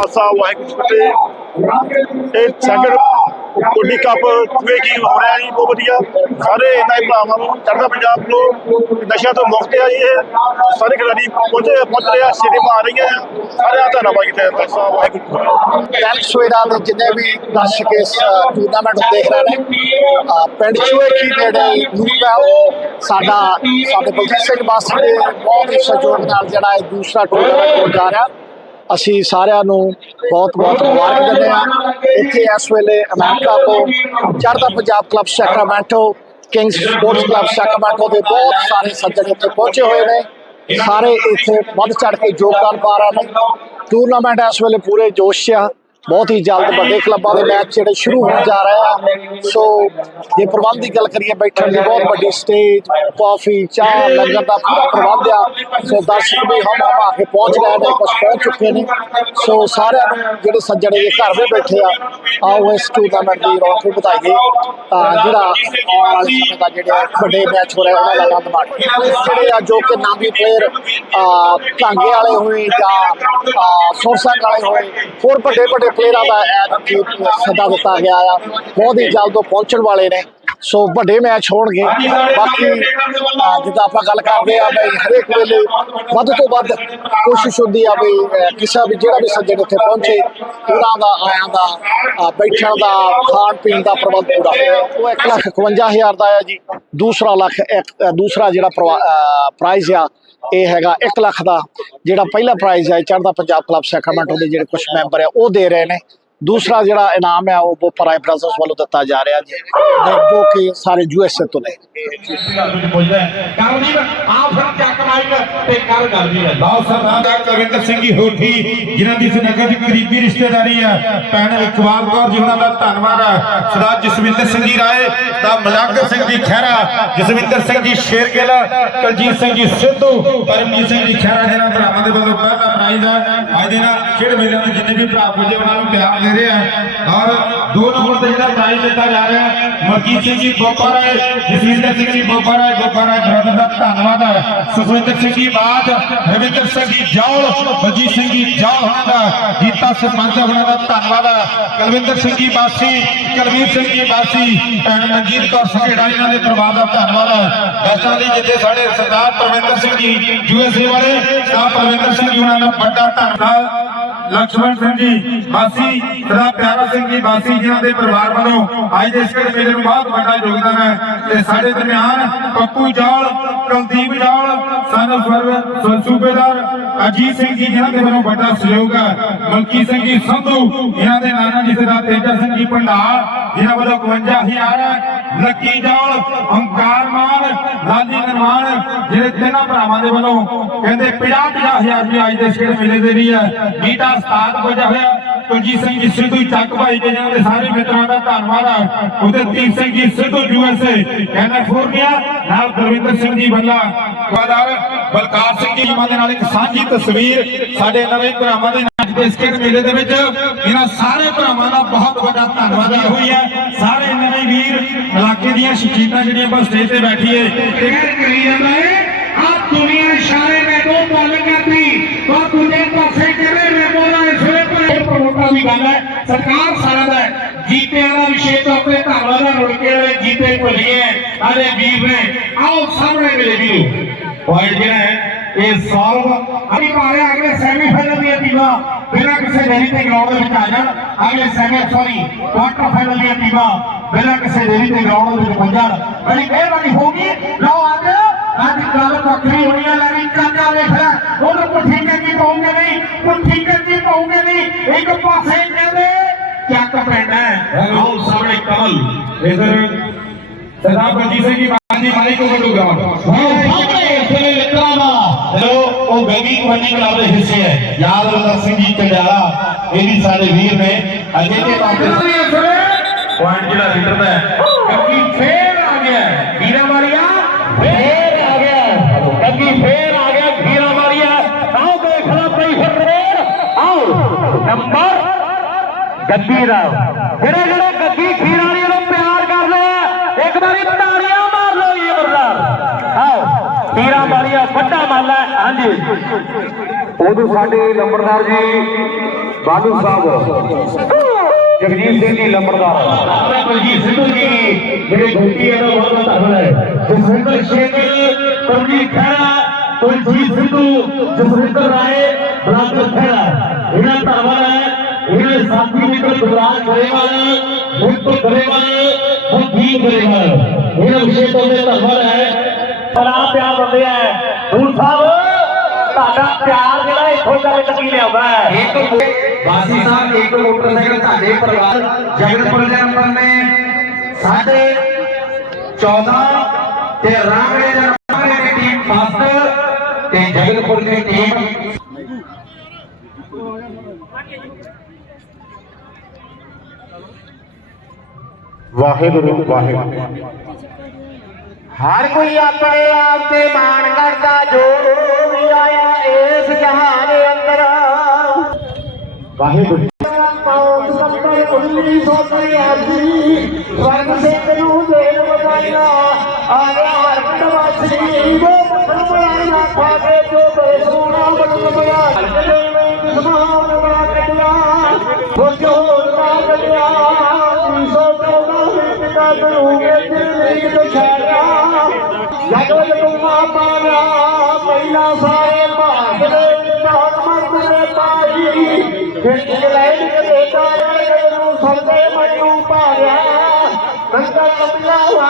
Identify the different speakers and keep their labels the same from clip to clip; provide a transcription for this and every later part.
Speaker 1: ਖਾਲਸਾ, ਵਾਹਿਗੁਰੂ ਜੀ ਫਤਿਹ। ਇਹ second Cody cup making ਹੋ ਰਿਹਾ ਜੀ, ਬਹੁਤ ਵਧੀਆ। ਸਾਰੇ ਇਹਨਾਂ ਭਰਾਵਾਂ ਨੂੰ, ਚੜ੍ਹਦਾ ਪੰਜਾਬ ਨੂੰ ਨਸ਼ਿਆਂ ਤੋਂ ਮੁਕਤ ਆ ਜੀ ਇਹ। ਸਾਰੇ ਖਿਡਾਰੀ ਪਹੁੰਚੇ, ਪਹੁੰਚ ਰਹੇ ਸਿਨੇਮਾ ਆ ਰਹੀਆਂ ਸਾਰਿਆਂ ਦਾ ਧੰਨਵਾਦ ਕੀਤਾ ਜਾਂਦਾ। ਖਾਲਸਾ, ਵਾਹਿਗੁਰੂ ਜੀ
Speaker 2: ਸਵੇਰਾ ਦੇ ਜਿੰਨੇ ਵੀ ਦਰਸ਼ਕ ਇਸ ਟੂਰਨਾਮੈਂਟ ਦੇਖ ਰਹੇ ਨੇ, ਅਹ, ਪਿੰਡ ਚੂਹੇਕੀ ਨੇੜੇ ਗਰੁੱਪ ਹੈ ਉਹ ਸਾਡਾ, ਸਾਡੇ ਬਲਜੀਤ ਸਿੰਘ ਬਾਸੀ ਦੇ ਬਹੁਤ ਹੀ ਸਹਿਯੋਗ ਨਾਲ ਜਿਹੜਾ ਇਹ ਦੂਸਰਾ ਟੂਰਨਾਮੈਂਟ ਹੋ ਜਾ ਰਿਹਾ। ਅਸੀਂ ਸਾਰਿਆਂ ਨੂੰ ਬਹੁਤ ਬਹੁਤ ਮੁਬਾਰਕ ਦਿੰਦੇ ਹਾਂ। ਇੱਥੇ ਇਸ ਵੇਲੇ ਅਮਰੀਕਾ ਤੋਂ ਚੜ੍ਹਦਾ Punjab club Sacramento Kings sports club Sacramento ਦੇ ਬਹੁਤ ਸਾਰੇ ਸੱਜਣ ਇੱਥੇ ਪਹੁੰਚੇ ਹੋਏ ਨੇ। ਸਾਰੇ ਇੱਥੇ ਵੱਧ ਚੜ ਕੇ ਯੋਗਦਾਨ ਪਾ ਰਹੇ ਨੇ। ਟੂਰਨਾਮੈਂਟ ਇਸ ਵੇਲੇ ਪੂਰੇ ਜੋਸ਼ 'ਚ ਆ। ਬਹੁਤ ਹੀ ਜਲਦ ਵੱਡੇ ਕਲੱਬਾਂ ਦੇ ਮੈਚ ਜਿਹੜੇ ਸ਼ੁਰੂ ਹੋਣ ਜਾ ਰਹੇ ਆ। ਸੋ ਜੇ ਪ੍ਰਬੰਧ ਦੀ ਗੱਲ ਕਰੀਏ ਬੈਠਣ ਦੀ, ਬਹੁਤ ਵੱਡੀ ਸਟੇਜ ਕਾਫੀ ਚਾਹ, ਲੰਗਰ ਦਾ ਪੂਰਾ ਪ੍ਰਬੰਧ ਆ। ਸੋ ਦਰਸ਼ਕ ਵੀ ਹਮ ਹਮ ਕੇ ਪਹੁੰਚ ਗਏ ਨੇ ਕੁਝ ਪਹੁੰਚ ਚੁੱਕੇ ਨੇ। ਸੋ ਸਾਰਿਆਂ ਨੂੰ ਜਿਹੜੇ ਸੱਜਣ ਇਹ ਘਰ ਦੇ ਬੈਠੇ ਆ, ਆਓ ਇਸ ਟੂਰਨਾਮੈਂਟ ਦੀ ਰੌਣਕ ਨੂੰ ਵਧਾਈਏ। ਤਾਂ ਜਿਹੜਾ ਆਉਣ ਵਾਲੇ ਸਮੇਂ ਦਾ ਜਿਹੜੇ ਵੱਡੇ ਮੈਚ ਹੋ ਰਹੇ ਉਹਨਾਂ ਦਾ ਆਨੰਦ ਮਾਣੀਏ। ਜਿਹੜੇ ਆ ਜੋ ਕਿ ਨਾਮੀ ਪਲੇਅਰ ਢਾਂਗੇ ਵਾਲੇ ਹੋਏ ਜਾਂ ਸੋਰਸਾਂ ਵਾਲੇ ਹੋਏ, ਹੋਰ ਵੱਡੇ ਵੱਡੇ ਪਲੇਅਰਾਂ ਦਾ ਸੱਦਾ ਦਿੱਤਾ ਗਿਆ ਆ। ਬਹੁਤ ਹੀ ਜਲਦ ਉਹ ਪਹੁੰਚਣ ਵਾਲੇ ਨੇ। ਸੋ ਵੱਡੇ ਮੈਚ ਹੋਣਗੇ। ਬਾਕੀ ਜਿੱਦਾਂ ਆਪਾਂ ਗੱਲ ਕਰਦੇ ਆ ਬਈ ਹਰੇਕ ਵੇਲੇ ਵੱਧ ਤੋਂ ਵੱਧ ਕੋਸ਼ਿਸ਼ ਹੁੰਦੀ ਆ ਵੀ ਕਿਸੇ ਵੀ ਜਿਹੜਾ ਵੀ ਸੱਜਣ ਇੱਥੇ ਪਹੁੰਚੇ, ਉਹਨਾਂ ਦਾ, ਆਇਆਂ ਦਾ ਬੈਠਣ ਦਾ, ਖਾਣ ਪੀਣ ਦਾ ਪ੍ਰਬੰਧ ਪੂਰਾ। ਉਹ 1 ਲੱਖ 51000 ਦਾ ਆ ਜੀ। ਦੂਸਰਾ ਲੱਖ ਦੂਸਰਾ ਜਿਹੜਾ ਪ੍ਰਾਈਜ਼ ਆ ਇਹ ਹੈਗਾ 1 ਲੱਖ ਦਾ, ਜਿਹੜਾ ਪਹਿਲਾ ਪ੍ਰਾਈਜ਼ ਹੈ, ਚੜ੍ਹਦਾ ਪੰਜਾਬ ਕਲੱਬ ਸੈਕਰਾਮੈਂਟੋ ਦੇ ਜਿਹੜੇ ਕੁਝ ਮੈਂਬਰ ਆ, ਉਹ ਦੇ ਰਹੇ ਨੇ। ਦੂਸਰਾ ਜਿਹੜਾ ਇਨਾਮ ਹੈ, ਉਹ ਬੋਪਰਾਏ ਬ੍ਰਦਰਸ ਵੱਲੋਂ ਦਿੱਤਾ ਜਾ ਰਿਹਾ ਜੀ, ਜੋ ਕਿ ਸਾਰੇ ਯੂਐਸਏ ਤੋਂ ਨੇ।
Speaker 3: ਕਰਨੀ
Speaker 4: ਸਿੰਘ ਜੀ ਹੋਠੀ, ਜਿਨ੍ਹਾਂ ਦੀ ਸਨਗਤ ਦੀ ਕਰੀਬੀ ਰਿਸ਼ਤੇਦਾਰੀ ਹੈ ਭੈਣ ਇਕਬਾਲ ਕੌਰ ਜੀ, ਉਹਨਾਂ ਦਾ ਧੰਨਵਾਦ ਹੈ ਸਰਦਾਰ ਜਸਵਿੰਦਰ ਸਿੰਘ ਜੀ ਰਾਏ ਦਾ ਮਲਾਕਰ ਸਿੰਘ ਜੀ ਖਹਿਰਾ, ਜਸਵਿੰਦਰ ਸਿੰਘ ਜੀ ਸ਼ੇਰਗਿੱਲ, ਕਲਜੀਤ ਸਿੰਘ ਜੀ ਸਿੱਧੂ, ਪਰਮਜੀਤ ਸਿੰਘ ਜੀ ਖਹਿਰਾ, ਜਿਹਨਾਂ ਭਰਾਵਾਂ ਦੇ ਵੱਲੋਂ ਪਹਿਲਾ ਪ੍ਰਾਈਜ਼ ਹੈ ਅੱਜ ਦੇ ਨਾਲ ਖੇਡ ਮੇਲਿਆਂ ਦੇ ਜਿੰਨੇ ਵੀ ਭਰਾ ਪੁੱਜੇ, ਉਹਨਾਂ ਪਿਆਰ ਦੇ ਰਹੇ ਔਰ ਦੋ ਨੰਬਰ ਤੇ ਜਿਹੜਾ ਪ੍ਰਾਈਜ਼ ਦਿੱਤਾ ਜਾ ਰਿਹਾ ਹੈ ਸਿੰਘ ਜੀ ਬੋਪਾ ਰਾਏ, ਜਸਵਿੰਦਰ ਸਿੰਘ ਜੀ ਬੋਪਾ ਰਾਏ ਬੋਪਾ ਰਾਏ ਬ੍ਰਦਰ ਦਾ ਧੰਨਵਾਦ ਹੈ। ਸੁਖਵਿੰਦਰ ਸਿੰਘ ਜੀ ਬਾਦ, ਰਵਿੰਦਰ ਸਿੰਘ ਜੀ ਜੌਲ, ਬਲਜੀਤ ਸਿੰਘ ਜੀ ਜੌਲ ਹੋਣਾ ਦਾ, ਗੀਤਾ ਸਰਪੰਚ ਹੋਣਾ ਦਾ ਧੰਨਵਾਦ ਹੈ। ਕੁਲਵਿੰਦਰ ਸਿੰਘ ਜੀ ਬਾਸੀ ਕੁਲਵੀਰ ਸਿੰਘ ਜੀ ਬਾਸੀ ਐਂਡ ਮਨਜੀਤ ਕੌਰ ਸੰਘੇੜਾ ਇਹਨਾਂ ਦੇ ਪਰਿਵਾਰ ਦਾ ਧੰਨਵਾਦ ਹੈ। ਵੈਸਟਾਂ ਦੀ ਜਿੱਥੇ ਸਾਡੇ ਸਰਦਾਰ ਪਰਵਿੰਦਰ ਸਿੰਘ ਜੀ ਯੂਐਸਏ ਵਾਲੇ ਸਰਦਾਰ ਪਰਵਿੰਦਰ ਸਿੰਘ ਜੀ ਉਹਨਾਂ ਦਾ ਵੱਡਾ ਧੰਨਵਾਦ। લક્ષ્મણસિંહજી માસી ਸਰਦਾਰ ਪਿਆਰਾ ਸਿੰਘ ਜੀ ਬਾਸੀ ਜਿਨ੍ਹਾਂ ਦੇ ਪਰਿਵਾਰ ਵੱਲੋਂ ਅੱਜ ਦੇ ਇਸ ਮੇਲੇ ਨੂੰ ਬਹੁਤ ਵੱਡਾ ਯੋਗਦਾਨ ਹੈ। ਤੇ ਸਾਡੇ ਦਰਮਿਆਨ ਪੱਪੂ ਜੌਲ, ਕੁਲਦੀਪ ਜੌਲ ਸਾਨੂੰ ਸਰਵ ਸੂਬੇਦਾਰ ਅਜੀਤ ਸਿੰਘ ਜੀ, ਜਿਨ੍ਹਾਂ ਦੇ ਵੱਲੋਂ ਵੱਡਾ ਸਹਿਯੋਗ ਹੈ। ਮਲਕੀ ਸਿੰਘ ਜੀ, ਸੰਧੂ ਇਹਨਾਂ ਦੇ ਨਾਨਾ ਜੀ ਸਰਦਾਰ ਤੇਜਾ ਸਿੰਘ ਜੀ ਭੰਡਾਲ ਜਿਨ੍ਹਾਂ ਵੱਲੋਂ 51000 ਲੱਕੀ ਜੌਲ ਓਮਕਾਰ ਮਾਨ, ਲਾਲੀ ਨਿਰਮਾਣ, ਜਿਹੜੇ ਤਿੰਨਾਂ ਭਰਾਵਾਂ ਦੇ ਵੱਲੋਂ ਕਹਿੰਦੇ 50 50000 ਰੁਪਏ ਅੱਜ ਦੇ ਇਸ ਖੇਡ ਮੇਲੇ ਦੇ ਲਈ ਹੈ। ਗੀਤਾ ਉਸਤਾਦ ਪੁੱਜਾ ਹੋਇਆ। ਕੁਲਜੀਤ ਸਿੰਘ ਜੀ ਸਿੱਧੂ ਚੱਕ ਭਾਈ ਦੇ ਨਾਮ ਦੇ ਸਾਰੇ ਮਿੱਤਰਾਂ ਦਾ ਧੰਨਵਾਦ ਆ। ਉਹਦੇ ਦੀਪ ਸਿੰਘ ਜੀ, ਸਿੱਧੂ ਯੂਐਸਏ ਕੈਲੀਫੋਰਨੀਆ, ਨਾਲ ਦਰਵਿੰਦਰ ਸਿੰਘ ਜੀ ਬੱਲਾ ਵਾਦਾਰ ਬਲਕਾਰ ਸਿੰਘ ਜੀ ਮਾਂ ਦੇ ਨਾਲ ਇੱਕ ਸਾਂਝੀ ਤਸਵੀਰ ਸਾਡੇ ਨਵੇਂ ਭਰਾਵਾਂ ਦੇ ਅੱਜ ਦੇ ਇਸ ਖੇਡ ਮੇਲੇ ਦੇ ਵਿੱਚ ਇਹਨਾਂ ਸਾਰੇ ਭਰਾਵਾਂ ਦਾ ਬਹੁਤ ਵੱਡਾ ਧੰਨਵਾਦ ਆ। ਹੋਈ ਹੈ। ਸਾਰੇ ਨਵੇਂ ਵੀਰ ਇਲਾਕੇ ਦੀਆਂ ਸ਼ਕੀਨਾਂ ਜਿਹੜੀਆਂ ਬਸ ਸਟੇਜ ਤੇ ਬੈਠੀ ਏ ਤੇ
Speaker 3: ਕਰੀ ਜਾਂਦਾ ਹੈ ਆਪ ਦੁਨੀਆ ਇਸ਼ਾਰੇ ਮੈਂ ਦੋ ਬੋਲ ਕਰਦੀ ਦੀ ਗੱਲ ਹੈ ਸਰਕਾਰ ਸਾਰਾ ਦਾ ਹੈ। ਜੀਤਿਆਂ ਦਾ ਵਿਸ਼ੇ ਤੋਂ ਆਪਣੇ ਧਾਰਵਾ ਦਾ ਰੁੜ ਕੇ ਵਾਲੇ ਜੀਤੇ ਭੁੱਲ ਗਏ ਆਲੇ ਵੀਰ ਨੇ ਆਓ ਸਾਹਮਣੇ ਮੇਰੇ ਵੀਰੋ ਪੁਆਇੰਟ ਜਿਹੜਾ ਹੈ ਇਹ ਸੋਲਵ ਅਭੀ ਮਾਰੇ ਅਗਲੇ ਸੈਮੀਫਾਈਨਲ ਦੀਆਂ ਟੀਮਾਂ ਬਿਨਾਂ ਕਿਸੇ ਦੇਰੀ ਤੇ ਗਰਾਊਂਡ ਦੇ ਵਿੱਚ ਆ ਜਾਣ ਅਗਲੇ ਸੈਮੀ ਸੌਰੀ ਕੁਆਟਰ ਫਾਈਨਲ ਦੀਆਂ ਟੀਮਾਂ ਬਿਨਾਂ ਕਿਸੇ ਦੇਰੀ ਤੇ ਗਰਾਊਂਡ ਦੇ ਵਿੱਚ ਪਹੁੰਚ ਜਾਣ ਬੜੀ ਮਿਹਰਬਾਨੀ ਹੋਗੀ ਲਓ ਅੱਜ ਅੱਜ ਗੱਲ ਵੱਖਰੀ ਹੋਣੀ ਹੈ ਲੈਣੀ ਚਾਚਾ ਵੇਖ ਲੈ ਉਹਨੂੰ ਪੁੱਠੀ ਕੰਗੀ ਪਾਉਂਗੇ ਨਹੀਂ ਚੱਕ ਪੈਣਾ ਹੈ। ਆਓ ਸਾਹਮਣੇ ਕਮਲ। ਇਧਰ ਸਰਦਾਰ ਬਲਜੀਤ ਸਿੰਘ ਜੀ ਬਾਜੀ ਮਾਰੀ ਕੋ ਗਰਾਊਂਡ ਸਾਹਮਣੇ ਇਸਲੇ ਲਿਖਣਾ ਵਾ ਚਲੋ ਉਹ ਬੈਗੀ ਕਬੱਡੀ ਕਲੱਬ ਦੇ ਹਿੱਸੇ ਹੈ। ਯਾਦ ਰੰਦਰ ਸਿੰਘ ਜੀ ਚੰਡਾਲਾ ਇਹ ਵੀ ਸਾਡੇ ਵੀਰ ਨੇ। ਅਜੇ ਦੇ ਪਾਸੇ ਪੁਆਇੰਟ ਜਿਹੜਾ ਲੀਡਰ ਦਾ ਹੈ ਕੱਕੀ ਫੇਰ ਗੱਦੀ ਦਾ। ਜਿਹੜੇ ਜਿਹੜੇ ਗੱਦੀ ਖੀਰ ਵਾਲੀ ਨੂੰ ਪਿਆਰ ਕਰਦੇ ਆ ਇੱਕ ਵਾਰੀ ਤਾੜੀਆਂ ਮਾਰ ਲਓ ਜੀ ਮਰਦਾਰ ਆਓ ਖੀਰਾ ਮਾਰੀਆ ਵੱਡਾ ਮਾਲਾ ਹਾਂਜੀ।
Speaker 5: ਉਦੋਂ ਸਾਡੇ ਲੰਬੜਦਾਰ ਜੀ ਬਾਲੂ ਸਾਹਿਬ ਜਗਜੀਤ ਸਿੰਘ ਜੀ ਲੰਬੜਦਾਰ।
Speaker 6: ਬਲਜੀਤ ਸਿੱਧੂ ਜੀ ਜਿਹੜੇ ਗੋਪੀ ਹੈ ਦਾ ਬਹੁਤ ਬਹੁਤ ਧੰਨਵਾਦ ਹੈ। ਜਸਵਿੰਦਰ ਸ਼ੇਖਰ ਕਰਮਜੀਤ ਖਹਿਰਾ ਕੁਲਜੀਤ ਸਿੱਧੂ ਜਸਵਿੰਦਰ ਰਾਏ ਬਲਾਦਰ ਖਹਿਰਾ। ਇਹਨਾਂ ਧੰਨਵਾਦ ਹੈ। ਇਹਨਾਂ ਦੇ ਸਾਥੀ ਮਿੱਤਰ ਗੁਰਰਾਜ ਗਰੇਵਾਲ ਮੁਕਤ ਗਰੇਵਾਲ ਮੁਕੀਮ ਗਰੇਵਾਲ ਇਹਨਾਂ ਵਿਸ਼ੇਸ਼ ਤੌਰ ਤੇ ਧੰਨਵਾਦ ਹੈ। ਬੜਾ ਪਿਆਰ ਬੰਦੇ ਹੈ ਦੂਰ ਸਾਹਿਬ, ਤੁਹਾਡਾ ਪਿਆਰ ਜਿਹੜਾ ਇੱਥੋਂ ਤੱਕ ਚੱਕੀ ਲਿਆਉਂਦਾ ਹੈ।
Speaker 5: ਇੱਕ ਵਾਸੀ ਸਾਹਿਬ, ਇੱਕ ਮੋਟਰਸਾਈਕਲ ਤੁਹਾਡੇ ਪਰਿਵਾਰ, ਜਗਤਪੁਰ ਦੇ ਨੰਬਰ ਨੇ। ਸਾਡੇ 14 ਤੇ ਰਾਮੜੇ ਦੇ ਨੰਬਰ ਦੀ ਟੀਮ ਫਸਟ ਤੇ ਜਗਤਪੁਰ ਦੀ ਟੀਮ
Speaker 7: ਵਾਹਿਗੁਰੂ ਵਾਹਿਗੁਰੂ
Speaker 5: ਹਰ ਕੋਈ ਆਪਣੇ ਆਪ ਤੇ ਮਾਣ ਕਰਦਾ ਜੋ ਵੀ ਆਇਆ ਇਸ ਜਹਾਨ ਅੰਦਰ
Speaker 7: ਵਾਹਿਗੁਰੂ
Speaker 5: ਪਾਉ ਸੰਬਰ 1983 ਸਵਰਗ ਸਿੰਘ ਨੂੰ ਦੇਣ ਵਧਾਈਆਂ ਆ ਗਿਆ ਹਰ ਪਟਵਾਸੀ ਉਹ ਮੱਖਣ ਬਣਾਇਆ ਖਾਦੇ ਜੋ ਬੇਸੋਨਾ ਬਣ ਗਿਆ ਜਿਹੜੇ ਵਿੱਚ ਸਮਾਨ ਬਣਾ ਕੱਢਿਆ ਉਹ ਜੋ ਨਾ ਕੱਢਿਆ ਸੋ ਕੌਣਾ ਵਿੱਚ ਦਾ ਬਣੂਗੇ ਦਿਲ ਤੋਂ ਛਾੜਿਆ ਜਦੋਂ ਜਦੋਂ ਮਾਪਾ ਪਹਿਲਾ ਸਾਰੇ ਭਾਗ ਦੇ ਨਾਲ ਮਰਦੇ ਪਾਈ ਫਿਰ ਲੈ ਕੇ ਦਾਰ ਨੂੰ ਸੰਦੇ ਮਨੂ ਭਾਰਿਆ ਨੰਗਾ ਕਮਲਾ ਵਾਰਾ ਹੀਰਾ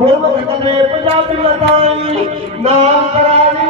Speaker 5: ਯਾਰ ਸੁਣਾਇਆ ਪੰਜਾਬੀ ਉਹ ਲਗਾਈ ਨਾਮ ਕਰਾਣੀ